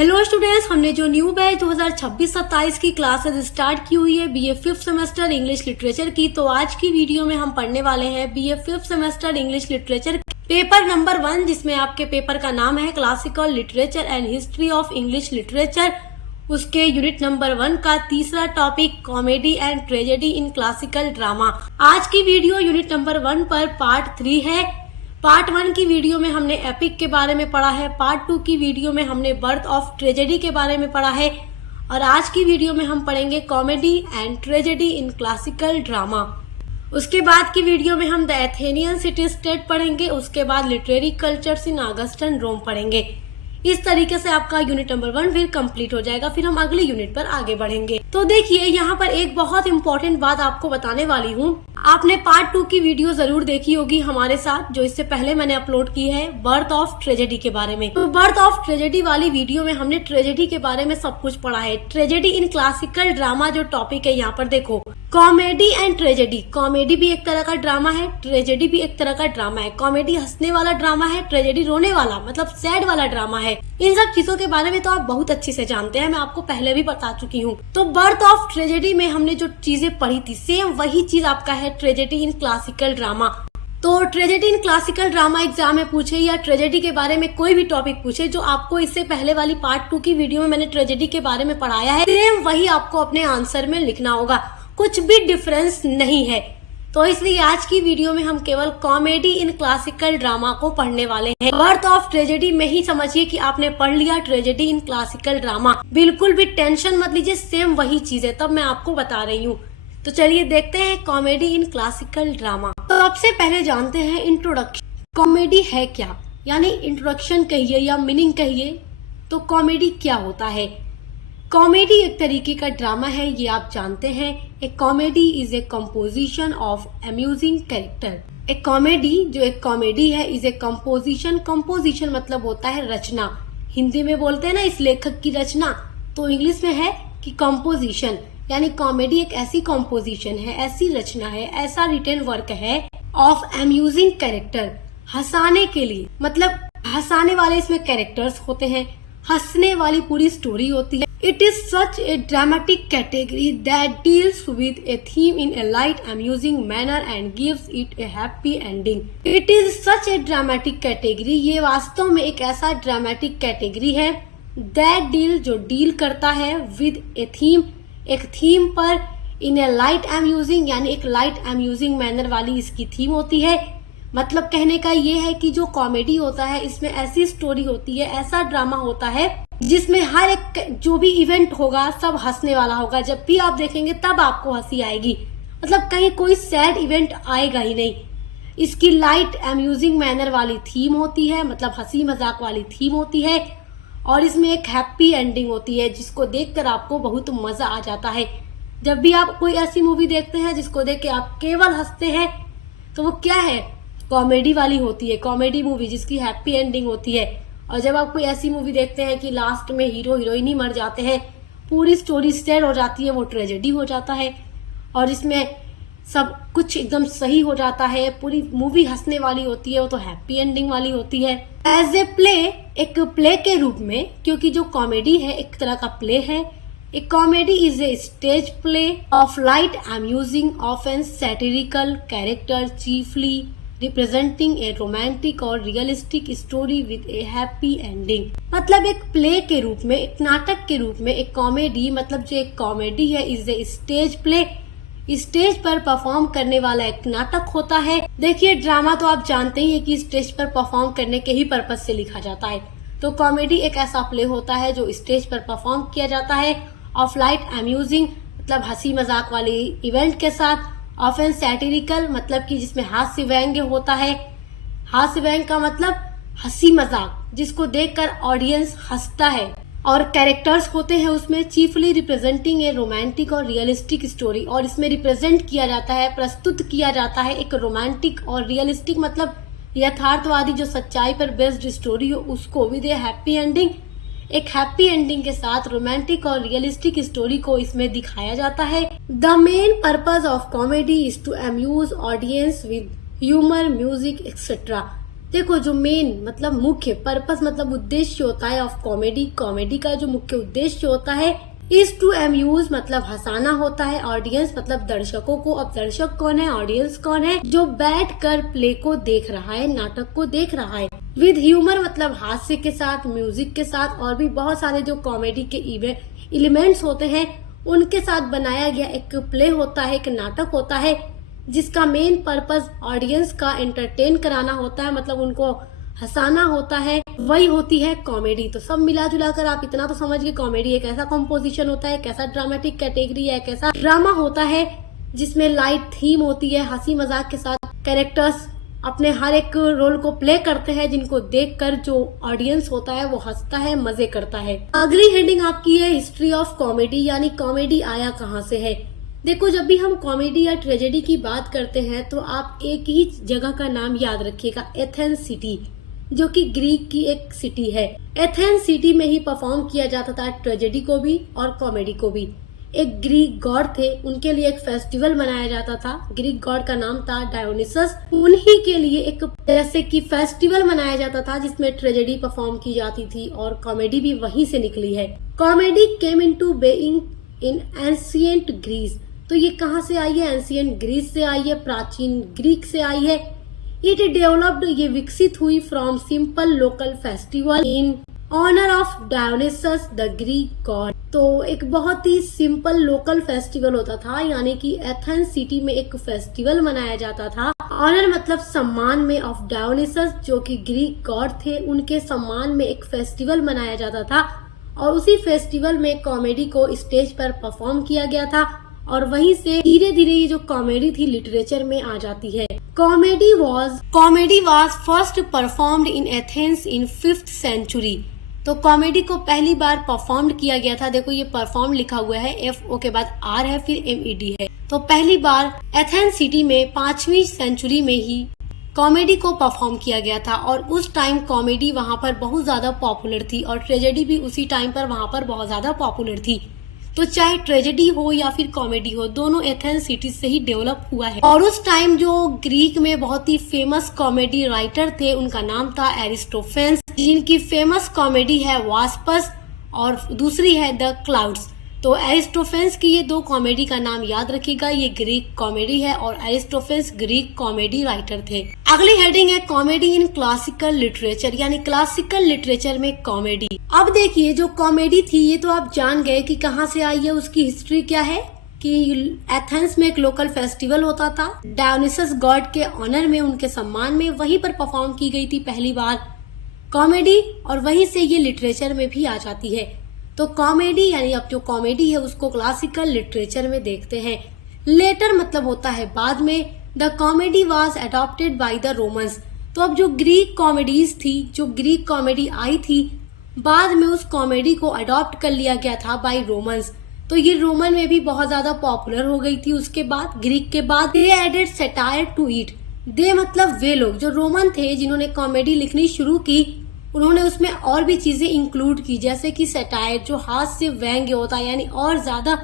Hello students, हमने जो new batch 2026-27 की क्लासेस स्टार्ट की हुई है BA 5th semester English literature की। तो आज की वीडियो में हम पढ़ने वाले हैं BA 5th semester English literature paper number 1, जिसमें आपके पेपर का नाम है classical literature and history of English literature. उसके यूनिट नंबर 1 का तीसरा topic comedy and tragedy in classical drama. आज की वीडियो यूनिट नंबर 1 पर पार्ट 3 है। पार्ट 1 की वीडियो में हमने एपिक के बारे में पढ़ा है, पार्ट 2 की वीडियो में हमने बर्थ ऑफ ट्रेजेडी के बारे में पढ़ा है, और आज की वीडियो में हम पढ़ेंगे comedy and tragedy in classical drama. उसके बाद की वीडियो में हम द एथेनियन सिटी स्टेट पढ़ेंगे। उसके बाद लिटरेरी कल्चर्स इन ऑगस्टन रोम पढ़ेंगे। इस तरीके से आपका यूनिट नंबर 1 फिर कंप्लीट हो जाएगा। फिर हम अगले यूनिट पर आगे बढ़ेंगे। तो देखिए, यहाँ पर एक बहुत इंपॉर्टेंट बात आपको बताने वाली हूँ। आपने पार्ट 2 की वीडियो जरूर देखी होगी हमारे साथ, जो इससे पहले मैंने अपलोड की है बर्थ ऑफ ट्रेजेडी के बारे में। तो बर्थ ऑफ ट्रेजेडी वाली वीडियो में हमने ट्रेजेडी के बारे में सब कुछ पढ़ा है। ट्रेजेडी इन क्लासिकल ड्रामा जो टॉपिक है, यहाँ पर देखो, कॉमेडी एंड ट्रेजेडी। कॉमेडी भी एक तरह का ड्रामा है, ट्रेजेडी भी एक तरह का ड्रामा है। कॉमेडी हंसने वाला ड्रामा है, ट्रेजेडी रोने वाला मतलब सैड वाला ड्रामा है। इन सब चीजों के बारे में तो आप बहुत अच्छे से जानते हैं, मैं आपको पहले भी बता चुकी हूँ। तो बर्थ ऑफ ट्रेजेडी में हमने जो चीजें पढ़ी थी, सेम वही चीज आपका है ट्रेजेडी इन क्लासिकल ड्रामा। तो tragedy in classical drama exam में पूछे या ट्रेजेडी के बारे में कोई भी टॉपिक पूछे, जो आपको इससे पहले वाली पार्ट 2 की वीडियो में मैंने ट्रेजेडी के बारे में पढ़ाया है, सेम वही आपको अपने आंसर में लिखना होगा, कुछ भी डिफरेंस नहीं है। तो इसलिए आज की वीडियो में हम केवल कॉमेडी इन क्लासिकल ड्रामा को पढ़ने वाले हैं। बर्थ ऑफ ट्रेजेडी में ही समझिए कि आपने पढ़ लिया ट्रेजेडी इन क्लासिकल ड्रामा। बिल्कुल भी टेंशन मत लीजिए, सेम वही चीज है, तब मैं आपको बता रही हूँ। तो चलिए देखते हैं कॉमेडी इन क्लासिकल ड्रामा। तो सबसे पहले जानते हैं इंट्रोडक्शन। कॉमेडी है क्या, यानी इंट्रोडक्शन कहिए या मीनिंग कहिए, तो कॉमेडी क्या होता है। कॉमेडी एक तरीके का ड्रामा है, ये आप जानते हैं। A comedy is a composition of amusing character. एक कॉमेडी जो एक कॉमेडी है इज ए कंपोजिशन। कंपोजिशन मतलब होता है रचना। हिंदी में बोलते हैं ना इस लेखक की रचना, तो इंग्लिश में है कि कंपोजिशन। यानी कॉमेडी एक ऐसी कंपोजिशन है, ऐसी रचना है, ऐसा रिटन वर्क है ऑफ अम्यूजिंग कैरेक्टर, हंसाने के लिए, मतलब हंसाने वाले इसमें कैरेक्टर्स होते हैं, हंसने वाली पूरी स्टोरी होती है। It is such a dramatic category that deals with a theme in a light, amusing manner and gives it a happy ending. It is such a dramatic category. ये वास्तव में एक ऐसा ड्रामेटिक कैटेगरी है that deal जो deal करता है with a theme, एक थीम पर, in a light amusing यानी एक लाइट अम्यूजिंग मैनर वाली इसकी थीम होती है। मतलब कहने का ये है कि जो कॉमेडी होता है इसमें ऐसी स्टोरी होती है, ऐसा ड्रामा होता है जिसमें हर एक जो भी इवेंट होगा सब हंसने वाला होगा। जब भी आप देखेंगे तब आपको हंसी आएगी, मतलब कहीं कोई सैड इवेंट आएगा ही नहीं। इसकी लाइट अम्यूजिंग मैनर वाली थीम होती है, मतलब हंसी मजाक वाली थीम होती है, और इसमें एक हैप्पी एंडिंग होती है जिसको देखकर आपको बहुत मजा आ जाता है। जब भी आप कोई ऐसी मूवी देखते हैं जिसको देख के आप केवल हंसते हैं, तो वो क्या है, कॉमेडी वाली होती है, कॉमेडी मूवी जिसकी हैप्पी एंडिंग होती है। और जब आप कोई ऐसी मूवी देखते हैं कि लास्ट में हीरो हीरोइन ही मर जाते हैं, पूरी स्टोरी सैड हो जाती है, वो ट्रेजेडी हो जाता है। और इसमें सब कुछ एकदम सही हो जाता है, पूरी मूवी हंसने वाली होती है, वो तो हैप्पी एंडिंग वाली होती है। एज ए प्ले, एक प्ले के रूप में, क्योंकि जो कॉमेडी है एक तरह का प्ले है। A comedy is a stage play of light amusing often satirical character chiefly representing a romantic और realistic story with a happy ending. मतलब एक प्ले के रूप में, एक नाटक के रूप में एक कॉमेडी, मतलब जो एक कॉमेडी है is a stage play, stage पर परफॉर्म करने वाला एक नाटक होता है। देखिए, ड्रामा तो आप जानते ही है कि स्टेज पर परफॉर्म करने के ही पर्पज से लिखा जाता है। तो कॉमेडी एक ऐसा प्ले होता है जो स्टेज पर परफॉर्म किया जाता है ऑफ लाइट अम्यूजिंग, मतलब हंसी मजाक वाली इवेंट के साथ, ऑफन सैटिरिकल मतलब कि जिसमें हास्य व्यंग्य होता है। हास्य व्यंग्य का मतलब हंसी मजाक, जिसको देखकर ऑडियंस हंसता है, और कैरेक्टर्स होते हैं उसमें चीफली रिप्रेजेंटिंग ए रोमांटिक और रियलिस्टिक स्टोरी, और इसमें रिप्रेजेंट किया जाता है, प्रस्तुत किया जाता है एक रोमांटिक और रियलिस्टिक मतलब यथार्थवादी जो सच्चाई पर बेस्ड स्टोरी हो उसको विद ए हैप्पी एंडिंग। एक हैप्पी एंडिंग के साथ रोमांटिक और रियलिस्टिक स्टोरी को इसमें दिखाया जाता है। The main purpose of comedy is to amuse audience with humour, music etcetera. देखो, जो मेन मतलब मुख्य पर्पस मतलब उद्देश्य होता है ऑफ कॉमेडी, कॉमेडी का जो मुख्य उद्देश्य होता है इज टू अम्यूज मतलब हंसाना होता है, ऑडियंस मतलब दर्शकों को। अब दर्शक कौन है, ऑडियंस कौन है, जो बैठकर प्ले को देख रहा है, नाटक को देख रहा है। विद ह्यूमर मतलब हास्य के साथ, म्यूजिक के साथ और भी बहुत सारे जो कॉमेडी के एलिमेंट्स होते हैं उनके साथ बनाया गया एक प्ले होता है, एक नाटक होता है जिसका मेन पर्पस ऑडियंस का एंटरटेन कराना होता है, मतलब उनको हंसाना होता है, वही होती है कॉमेडी। तो सब मिला जुला कर आप इतना तो समझ गए, कॉमेडी एक ऐसा कॉम्पोजिशन होता है, एक ऐसा ड्रामेटिक कैटेगरी है, एक ऐसा ड्रामा होता है जिसमें लाइट थीम होती है, हंसी मजाक के साथ कैरेक्टर्स अपने हर एक रोल को प्ले करते हैं, जिनको देखकर जो ऑडियंस होता है वो हंसता है, मजे करता है। अगली हेडिंग आपकी है हिस्ट्री ऑफ कॉमेडी, यानी कॉमेडी आया कहाँ से है। देखो, जब भी हम कॉमेडी या ट्रेजेडी की बात करते हैं तो आप एक ही जगह का नाम याद रखिएगा, एथेंस सिटी, जो कि ग्रीक की एक सिटी है। एथेंस सिटी में ही परफॉर्म किया जाता था ट्रेजेडी को भी और कॉमेडी को भी। एक ग्रीक गॉड थे, उनके लिए एक फेस्टिवल मनाया जाता था। ग्रीक गॉड का नाम था डायोनिसस। उन्हीं के लिए एक जैसे कि फेस्टिवल मनाया जाता था जिसमें ट्रेजेडी परफॉर्म की जाती थी और कॉमेडी भी वहीं से निकली है। Comedy came into being in ancient Greece. तो ये कहाँ से आई है, एंशिएंट ग्रीस से आई है, प्राचीन ग्रीक से आई है। इट डेवलप्ड, ये विकसित हुई from simple local festival in honour of Dionysus the Greek god. तो एक बहुत ही सिंपल लोकल फेस्टिवल होता था, यानी कि एथेंस सिटी में एक फेस्टिवल मनाया जाता था। ऑनर मतलब सम्मान में, ऑफ डायोनिसस जो कि ग्रीक गॉड थे, उनके सम्मान में एक फेस्टिवल मनाया जाता था और उसी फेस्टिवल में कॉमेडी को स्टेज पर परफॉर्म किया गया था और वहीं से धीरे धीरे ये जो कॉमेडी थी लिटरेचर में आ जाती है। Comedy was first performed in Athens in 5th century. तो कॉमेडी को पहली बार परफॉर्म किया गया था। देखो, ये परफॉर्म लिखा हुआ है, FO के बाद R है, फिर MED है। तो पहली बार एथेंस सिटी में 5वीं सेंचुरी में ही कॉमेडी को परफॉर्म किया गया था और उस टाइम कॉमेडी वहाँ पर बहुत ज्यादा पॉपुलर थी और ट्रेजेडी भी उसी टाइम पर वहाँ पर बहुत ज्यादा पॉपुलर थी। तो चाहे ट्रेजेडी हो या फिर कॉमेडी हो, दोनों एथेंस सिटी से ही डेवलप हुआ है। और उस टाइम जो ग्रीक में बहुत ही फेमस कॉमेडी राइटर थे, उनका नाम था एरिस्टोफेंस, जिनकी फेमस कॉमेडी है वास्पस और दूसरी है द क्लाउड्स। तो एरिस्टोफेंस की ये 2 कॉमेडी का नाम याद रखिएगा, ये ग्रीक कॉमेडी है और एरिस्टोफेंस ग्रीक कॉमेडी राइटर थे। अगली हेडिंग है कॉमेडी इन क्लासिकल लिटरेचर, यानी क्लासिकल लिटरेचर में कॉमेडी। अब देखिए, जो कॉमेडी थी ये तो आप जान गए कि कहाँ से आई है, उसकी हिस्ट्री क्या है कि एथेंस में एक लोकल फेस्टिवल होता था, डायोनिसस गॉड के ऑनर में, उनके सम्मान में, वहीं पर परफॉर्म की गई थी पहली बार कॉमेडी और वहीं से ये लिटरेचर में भी आ जाती है। तो कॉमेडी यानी अब जो कॉमेडी है उसको क्लासिकल लिटरेचर में देखते हैं। लेटर मतलब होता है बाद में। The comedy was adopted by the Romans. तो अब जो ग्रीक कॉमेडीज थी, जो ग्रीक कॉमेडी आई थी, बाद में उस कॉमेडी को अडॉप्ट कर लिया गया था बाय रोमन्स। तो ये रोमन में भी बहुत ज्यादा पॉपुलर हो गई थी। उसके बाद ग्रीक के बाद they added satire to it. They मतलब वे लोग, जो रोमन थे जिन्होंने कॉमेडी लिखनी शुरू की, उन्होंने उसमें और भी चीजें इंक्लूड की, जैसे कि सटायर जो हास्य व्यंग्य होता है, यानी और ज्यादा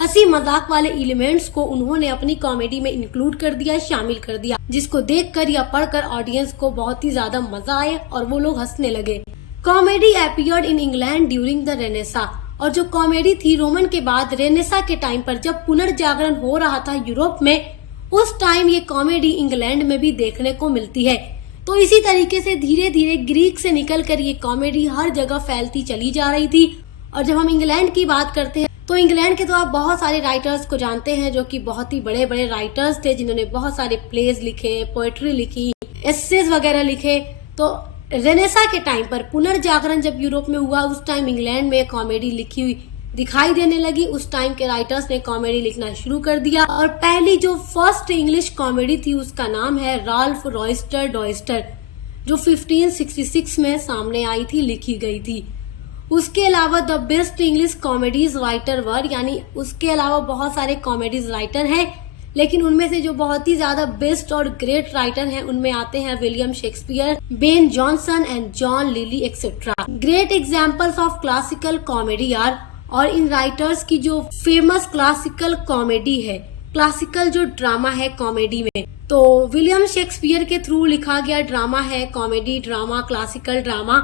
हंसी मजाक वाले एलिमेंट्स को उन्होंने अपनी कॉमेडी में इंक्लूड कर दिया, शामिल कर दिया, जिसको देखकर या पढ़कर ऑडियंस को बहुत ही ज्यादा मजा आए और वो लोग हंसने लगे। Comedy appeared in England during the Renaissance. और जो कॉमेडी थी रोमन के बाद रेनेसा के टाइम पर जब पुनर्जागरण हो रहा था यूरोप में, उस टाइम ये कॉमेडी इंग्लैंड में भी देखने को मिलती है। तो इसी तरीके से धीरे धीरे ग्रीक से निकलकर ये कॉमेडी हर जगह फैलती चली जा रही थी। और जब हम इंग्लैंड की बात करते हैं तो इंग्लैंड के तो आप बहुत सारे राइटर्स को जानते हैं जो कि बहुत ही बड़े बड़े राइटर्स थे, जिन्होंने बहुत सारे प्लेज लिखे, पोएट्री लिखी, एसेज वगैरह लिखे। तो रेनेसा के टाइम पर पुनर्जागरण जब यूरोप में हुआ, उस टाइम इंग्लैंड में कॉमेडी लिखी हुई दिखाई देने लगी। उस टाइम के राइटर्स ने कॉमेडी लिखना शुरू कर दिया और पहली जो फर्स्ट इंग्लिश कॉमेडी थी उसका नाम है राल्फ रॉयस्टर डॉयस्टर, जो 1566 में सामने आई थी, लिखी गई थी। उसके अलावा the best English comedies writer were, यानी उसके अलावा बहुत सारे कॉमेडीज राइटर हैं, लेकिन उनमें से जो बहुत ही ज्यादा बेस्ट और ग्रेट राइटर हैं उनमें आते हैं William Shakespeare, Ben Jonson and John Lyly etcetera. Great examples of classical comedy are, और इन राइटर्स की जो फेमस क्लासिकल कॉमेडी है, क्लासिकल जो ड्रामा है कॉमेडी में, तो विलियम शेक्सपियर के थ्रू लिखा गया ड्रामा है, comedy drama, classical drama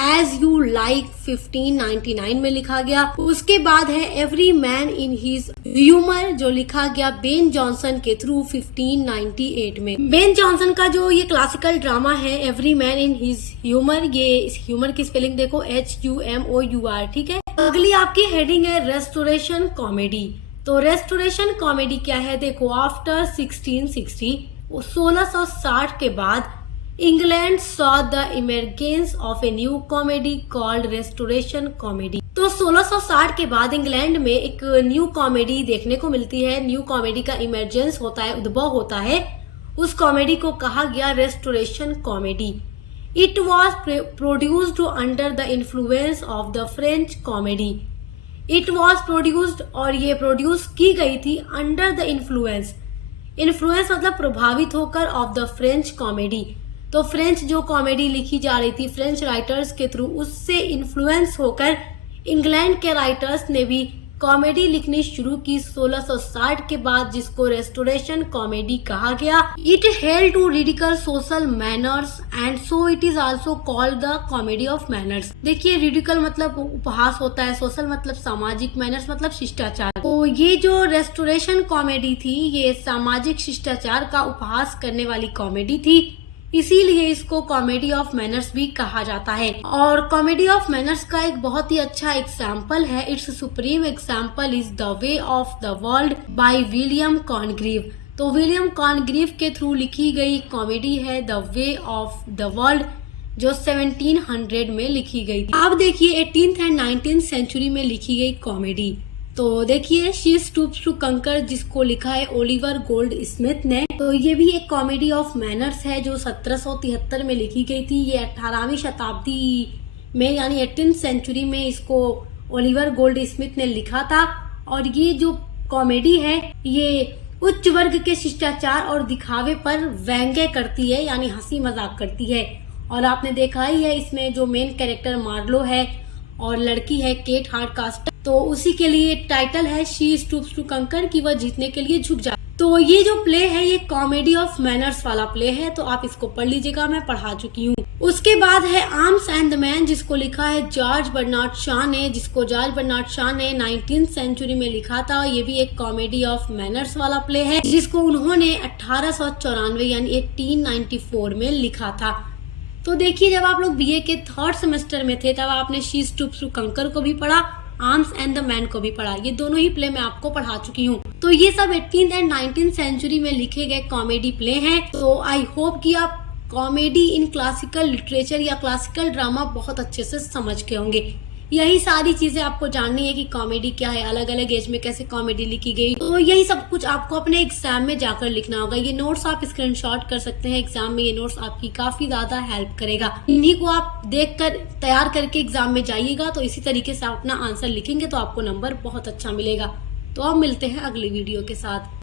as you like 1599 में लिखा गया। उसके बाद है every man in his humour जो लिखा गया बेन जॉनसन के थ्रू 1598 में। बेन जॉनसन का जो ये क्लासिकल ड्रामा है every man in his humour, ये इस ह्यूमर की स्पेलिंग देखो HUMOUR, ठीक है। अगली आपकी हेडिंग है रेस्टोरेशन कॉमेडी। तो रेस्टोरेशन कॉमेडी क्या है, देखो आफ्टर 1660 1660 के बाद England saw the emergence of a new comedy called restoration comedy. तो 1660 के बाद इंग्लैंड में एक न्यू कॉमेडी देखने को मिलती है, न्यू कॉमेडी का इमरजेंस होता है, उद्भव होता है। उस कॉमेडी को कहा गया restoration comedy. It was produced under the influence of the French comedy. It was produced, और ये प्रोड्यूस की गई थी अंडर द इन्फ्लुएंस, इन्फ्लुएंस मतलब प्रभावित होकर, ऑफ द फ्रेंच कॉमेडी। तो फ्रेंच जो कॉमेडी लिखी जा रही थी फ्रेंच राइटर्स के थ्रू, उससे इन्फ्लुएंस होकर इंग्लैंड के राइटर्स ने भी कॉमेडी लिखनी शुरू की 1660 के बाद, जिसको रेस्टोरेशन कॉमेडी कहा गया। It held to ridicule social manners and so it is also called the comedy of manners. देखिए रिडिकल मतलब उपहास होता है, सोशल मतलब सामाजिक, मैनर्स मतलब शिष्टाचार। तो ये जो रेस्टोरेशन कॉमेडी थी ये सामाजिक शिष्टाचार का उपहास करने वाली कॉमेडी थी, इसीलिए इसको कॉमेडी ऑफ मैनर्स भी कहा जाता है। और कॉमेडी ऑफ मैनर्स का एक बहुत ही अच्छा एग्जाम्पल है, its supreme example is the way of the world by William Congreve. तो विलियम कॉनग्रीव के थ्रू लिखी गई कॉमेडी है the way of the world, जो 1700 में लिखी गई थी। अब देखिए 18th एंड 19th सेंचुरी में लिखी गई कॉमेडी। तो देखिए शी स्टूप्स टू कंकर, जिसको लिखा है ओलिवर गोल्ड स्मिथ ने। तो ये भी एक कॉमेडी ऑफ मैनर्स है जो 1773 में लिखी गई थी। ये 18वीं शताब्दी में यानी 18th सेंचुरी में इसको ओलिवर गोल्ड स्मिथ ने लिखा था। और ये जो कॉमेडी है ये उच्च वर्ग के शिष्टाचार और दिखावे पर व्यंग्य करती है, यानी हंसी मजाक करती है। और आपने देखा ही है इसमें जो मेन कैरेक्टर मार्लो है और लड़की है केट हार्टकास्टर, तो उसी के लिए टाइटल है शी स्टूप्स टू कंकर, कि वह जीतने के लिए झुक जाए। तो ये जो प्ले है ये कॉमेडी ऑफ मैनर्स वाला प्ले है, तो आप इसको पढ़ लीजिएगा, मैं पढ़ा चुकी हूँ। उसके बाद है आर्म्स एंड द मैन, जिसको लिखा है जॉर्ज बर्नार्ड शॉ ने, जिसको जॉर्ज बर्नार्ड शॉ ने 19th सेंचुरी में लिखा था। ये भी एक कॉमेडी ऑफ मैनर्स वाला प्ले है, जिसको उन्होंने 1894 यानी 1894 में लिखा था। तो देखिए जब आप लोग बीए के 3rd सेमेस्टर में थे तब आपने शी स्टूप्स टू कंकर को भी पढ़ा, आर्म्स एंड द मैन को भी पढ़ा। ये दोनों ही प्ले मैं आपको पढ़ा चुकी हूँ। तो ये सब 18th एंड 19th सेंचुरी में लिखे गए कॉमेडी प्ले हैं। तो आई होप कि आप कॉमेडी इन क्लासिकल लिटरेचर या क्लासिकल ड्रामा बहुत अच्छे से समझ के होंगे। यही सारी चीजें आपको जाननी है कि कॉमेडी क्या है, अलग अलग एज में कैसे कॉमेडी लिखी गई। तो यही सब कुछ आपको अपने एग्जाम में जाकर लिखना होगा। ये नोट्स आप स्क्रीनशॉट कर सकते हैं, एग्जाम में ये नोट्स आपकी काफी ज्यादा हेल्प करेगा। इन्हीं को आप देखकर तैयार करके एग्जाम में जाइएगा, तो इसी तरीके से आप अपना आंसर लिखेंगे तो आपको नंबर बहुत अच्छा मिलेगा। तो अब मिलते हैं अगली वीडियो के साथ।